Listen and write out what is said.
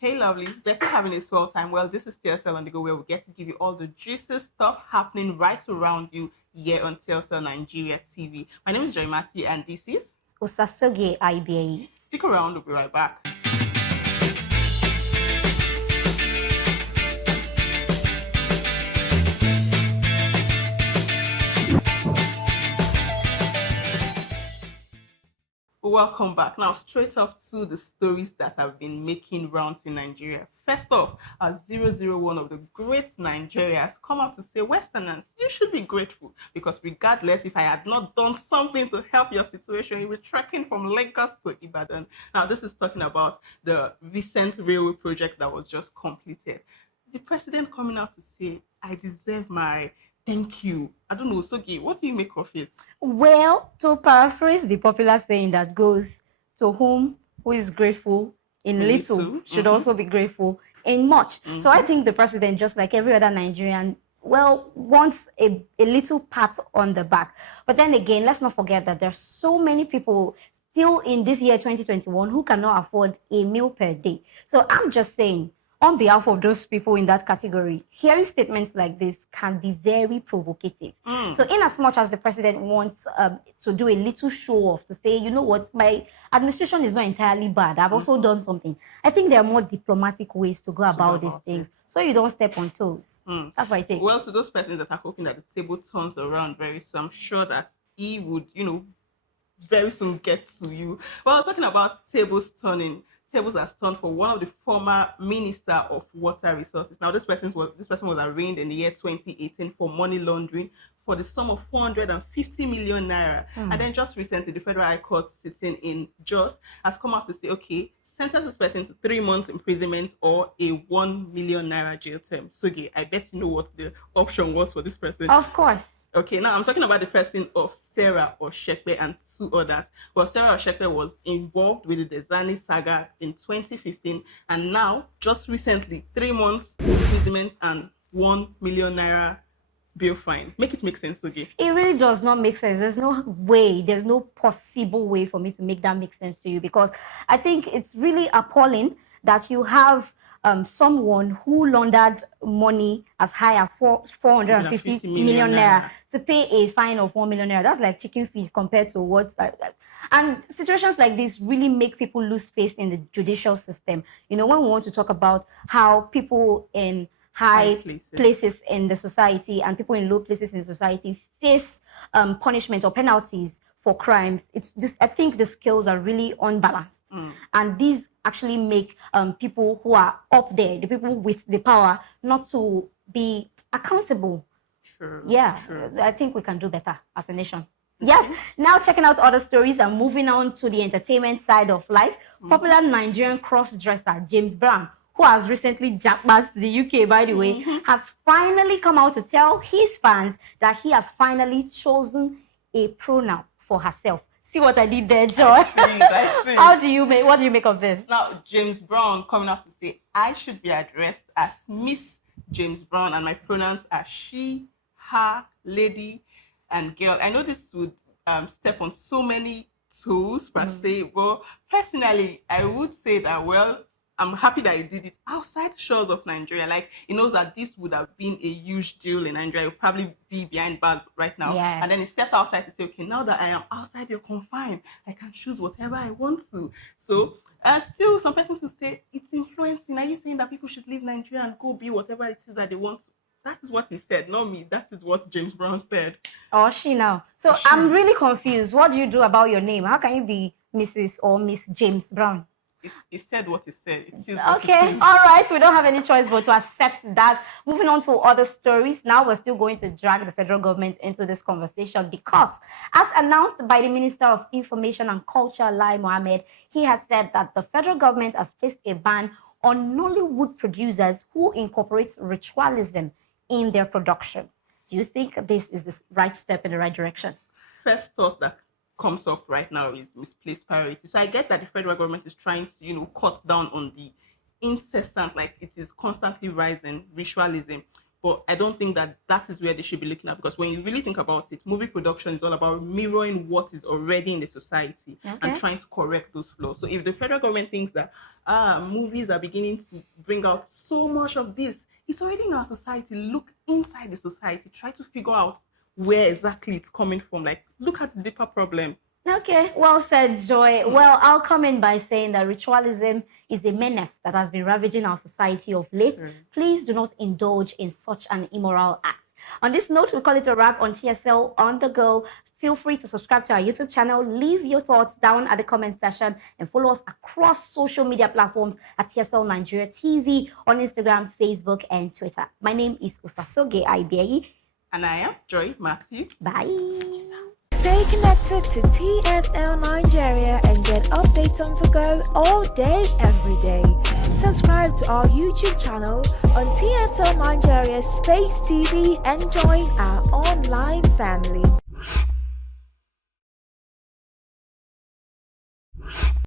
Hey lovelies, better having a swell time. Well, this is TSL On the Go, where we get to give you all the juicy stuff happening right around you here on TSL Nigeria TV. My name is Joy Matthew, and this is Usasoge IBA. Stick around, we'll be right back. Welcome back. Now, straight off to the stories that have been making rounds in Nigeria. First off, our 001 of the great Nigeria has come out to say, Westerners, you should be grateful because regardless, if I had not done something to help your situation, you were trekking from Lagos to Ibadan. Now, this is talking about the recent railway project that was just completed. The president coming out to say, I deserve my thank you. I don't know, Sogi, what do you make of it? Well, to paraphrase the popular saying that goes, to whom who is grateful in little should also be grateful in much. So I think the president, just like every other Nigerian, well, wants a little pat on the back. But then again, let's not forget that there are so many people still in this year 2021 who cannot afford a meal per day. So I'm just saying, on behalf of those people in that category, hearing statements like this can be very provocative. So in as much as the president wants to do a little show off to say, you know what, my administration is not entirely bad, I've also done something. I think there are more diplomatic ways to go about these things so you don't step on toes. That's what I think. Well, to those persons that are hoping that the table turns around very soon, I'm sure that he would, very soon get to you. Well, talking about tables turning, tables are turned for one of the former Minister of Water Resources. Now, this person was arraigned in the year 2018 for money laundering for the sum of 450 million naira. And then just recently, the Federal High Court sitting in Jos has come out to say, okay, sentence this person to 3 months imprisonment or a 1 million naira jail term. So, okay, I bet you know what the option was for this person. Of course. Okay, now I'm talking about the person of Sarah Oshekpe and 2 others. Well, Sarah Oshekpe was involved with the Desani saga in 2015, and now, just recently, 3 months imprisonment and 1 million naira bail fine. Make it make sense, okay? It really does not make sense. There's no way, there's no possible way for me to make that make sense to you, because I think it's really appalling that you have someone who laundered money as high as 450 million naira to pay a fine of 1 million naira. That's like chicken fees compared to what's and situations like this really make people lose faith in the judicial system. You know, when we want to talk about how people in high places in the society and people in low places in society face punishment or penalties for crimes, I think the scales are really unbalanced. And these actually make people who are up there, the people with the power, not to be accountable. Sure. Yeah, sure. I think we can do better as a nation. Yes, now checking out other stories and moving on to the entertainment side of life. Popular Nigerian cross-dresser James Brown, who has recently jackpot to the UK, by the way, has finally come out to tell his fans that he has finally chosen a pronoun for herself. See what I did there, Joy? I see. What do you make of this? Now, James Brown coming out to say, I should be addressed as Miss James Brown, and my pronouns are she, her, lady, and girl. I know this would step on so many toes per se, but personally, I would say that, well, I'm happy that he did it outside shores of Nigeria. Like, he knows that this would have been a huge deal in Nigeria. He'll probably be behind bars right now. Yes. And then he stepped outside to say, okay, now that I am outside your confine, I can choose whatever I want to. So, still, some persons will say, it's influencing. Are you saying that people should leave Nigeria and go be whatever it is that they want to? That is what he said, not me. That is what James Brown said. Or she now. So, I'm really confused. What do you do about your name? How can you be Mrs. or Miss James Brown? He said what he said. It is what okay, it is. All right. We don't have any choice but to accept that. Moving on to other stories. Now we're still going to drag the federal government into this conversation because, as announced by the Minister of Information and Culture, Lai Mohammed, he has said that the federal government has placed a ban on Nollywood producers who incorporate ritualism in their production. Do you think this is the right step in the right direction? First thought that comes up right now is misplaced priority. So I get that the federal government is trying to, cut down on the incessant, like it is constantly rising, ritualism. But I don't think that that is where they should be looking at, because when you really think about it, movie production is all about mirroring what is already in the society and Okay. trying to correct those flaws. So if the federal government thinks that movies are beginning to bring out so much of this, it's already in our society. Look inside the society, try to figure out where exactly it's coming from. Like, look at the deeper problem. Okay, well said, Joy. Well, I'll come in by saying that ritualism is a menace that has been ravaging our society of late. Please do not indulge in such an immoral act. On this note, we call it a wrap on TSL On the Go. Feel free to subscribe to our YouTube channel, leave your thoughts down at the comment section, and follow us across social media platforms at TSL Nigeria TV on Instagram, Facebook, and Twitter. My name is Usasoge Aibeyi. And I am Joy Matthew. Bye. Stay connected to TSL Nigeria and get updates on the go all day, every day. Subscribe to our YouTube channel on TSL Nigeria Space TV and join our online family.